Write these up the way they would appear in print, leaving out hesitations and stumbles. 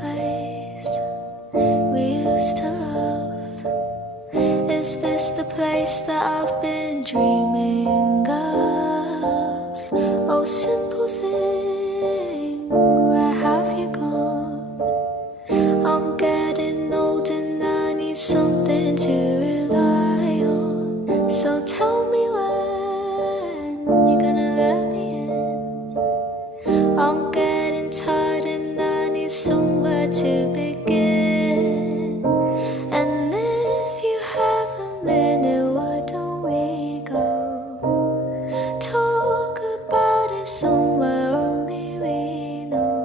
place we used to love? Is this the place that I've been dreaming of? Oh, simple thing, where have you gone? I'm getting old and I need something to rely on. So tell me when you're gonna let me in. I'm getting tired and I need somewhere to begin. And if you have a minute, why don't we go talk about it somewhere only we know?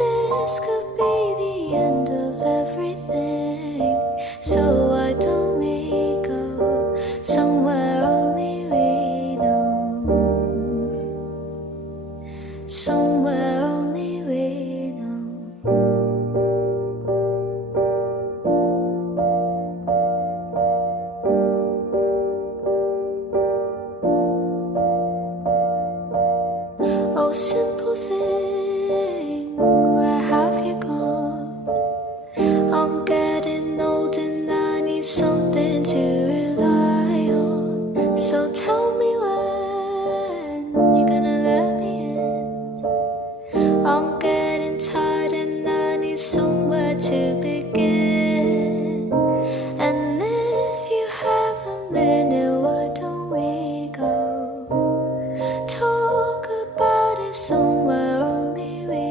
This could be the end of everything, so why don't we go somewhere only we know? Somewhere only we know. Oh, simple thing, where have you gone? I'm getting old and I need something to rely on. So tell me when you're gonna let me in. I'm getting tired and I need somewhere to begin. And if you have a minute, why don't we go talk about it somewhere only we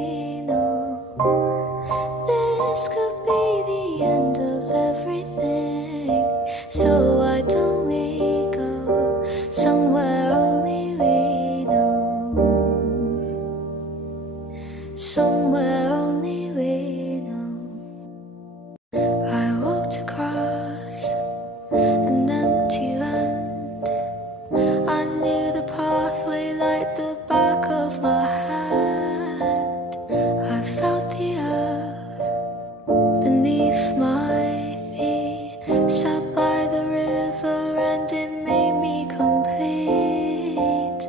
know? This could be the end of everything, so why don't we go somewhere only we know? Somewhere only we know. I walked across an empty land. I knew the pathway like the back of my hand. I felt the earth beneath my feet, sat by the river and it made me complete.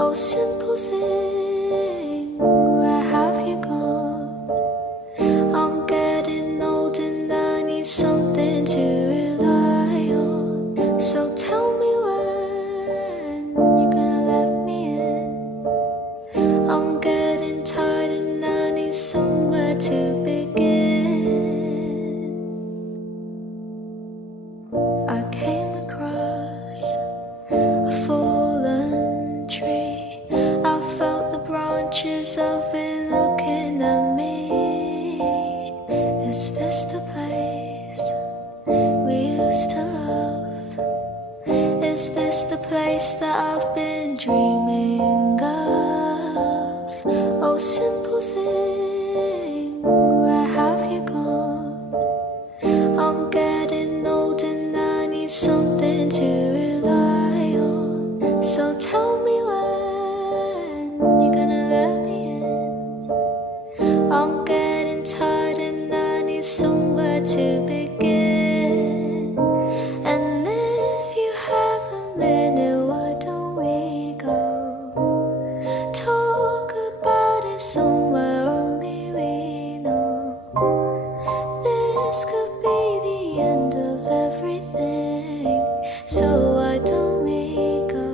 Oh, simple thing, where have you gone? I'm getting old and I need something to rely on. So tell me when you're gonna let me in. I'm getting tired and I need somewhere to begin. I came across a fallen tree. I felt the branches of it looking at me. Is this the place we used to love? Is this the place that I've been dreaming of? Oh, simple thing, where have you gone? I'm getting old and I need something to rely on. So tell me when you're gonna let me in. I'm getting tired and I need somewhere to begin. And if you have a minute, why don't we go talk about it somewhere only we know? This could be the end of everything, so why don't we go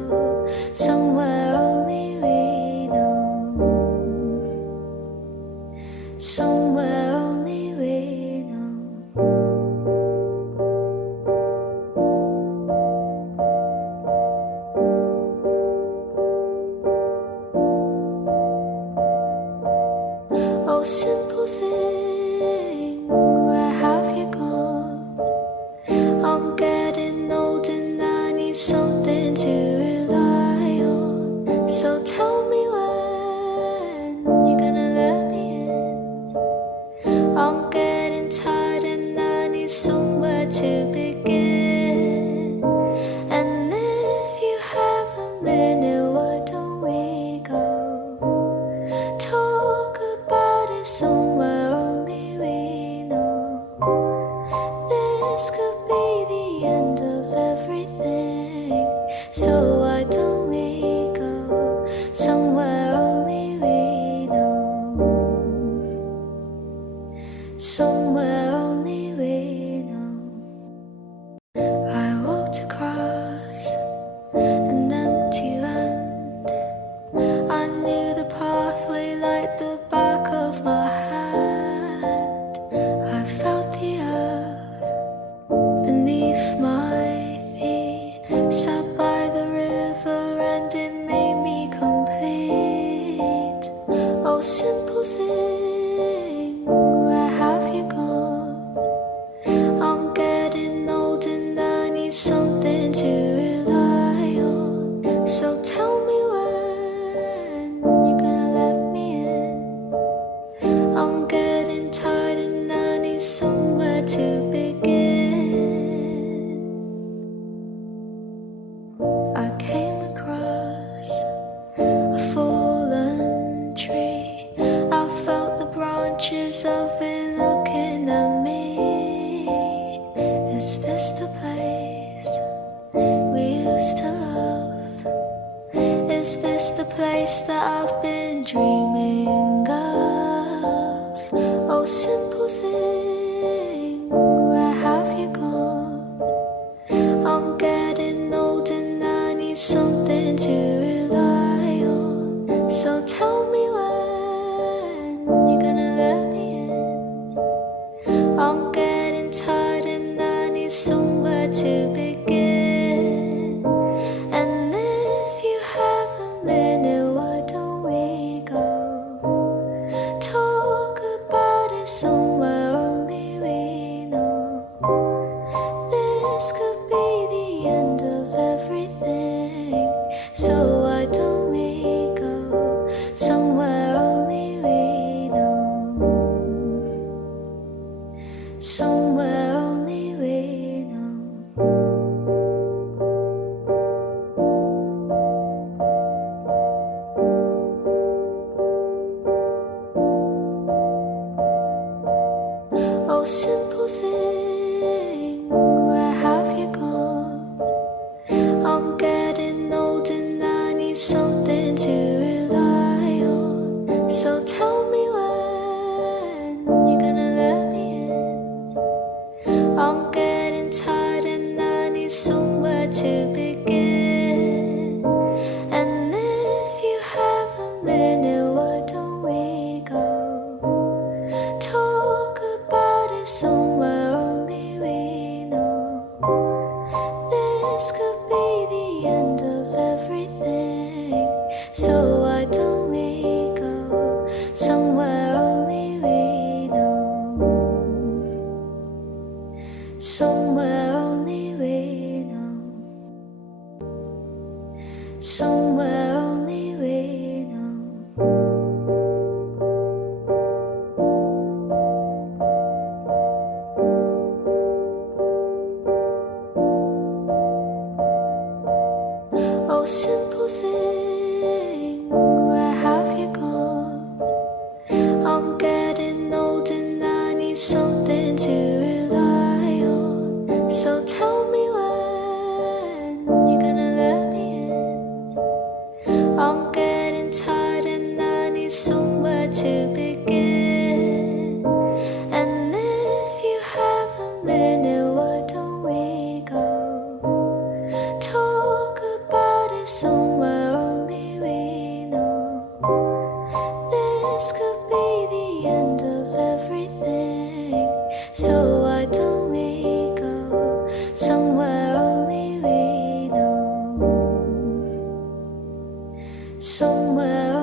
somewhere only we know? Somewhere only we know. Oh, simple thing, where have you gone? I'm getting old and I need something to rely on. So tell me when you're gonna let me in. I'm getting tired and I need somewhere to begin. And if you have a minute, why don't we go talk about it somewhere somewhere only we know. I walked across an empty land. I knew the pathway like the back of my hand. I felt the earth beneath my feet, sat by the river and it made me complete. Oh, simple thing, where have you gone? I'm getting old and I need something to rely on. So tell me when you're gonna let me in. I'm getting tired and I need somewhere to begin. I came across a fallen tree. I felt the branches of it looking at me. Is this the place we used to love? Is this the place that I've been dreaming of? Oh, simple thing, where have you gone? I'm getting old and I need something to rely on. So tell me when you're gonna let me in. I'm getting tired and I need somewhere to begin. And if you have a minute, why don't we go talk about it somewhere only we know? This could be the end of everything. So why don't we go somewhere only we know? Somewhere only we know. Oh, simple thing, where have you gone? I'm getting old and I need something to rely on. So tell me when you're gonna let me in. I'm getting tired and I need somewhere to begin. And if you have a minute, why don't we go talk about it somewhere only we know? This could be the end of everything. So why don't we go somewhere only we know? Somewhere only we know. Somewhere only we know. Oh, simple thing, where have you gone? I'm getting old and I need something to rely on. So tell me when you're gonna let me in. I'm getting tired and I need somewhere to begin. And if you have a minute, why don't we go talk about it somewhere only we know? This could be the end of everything. So why don't we go somewhere only we know? Somewhere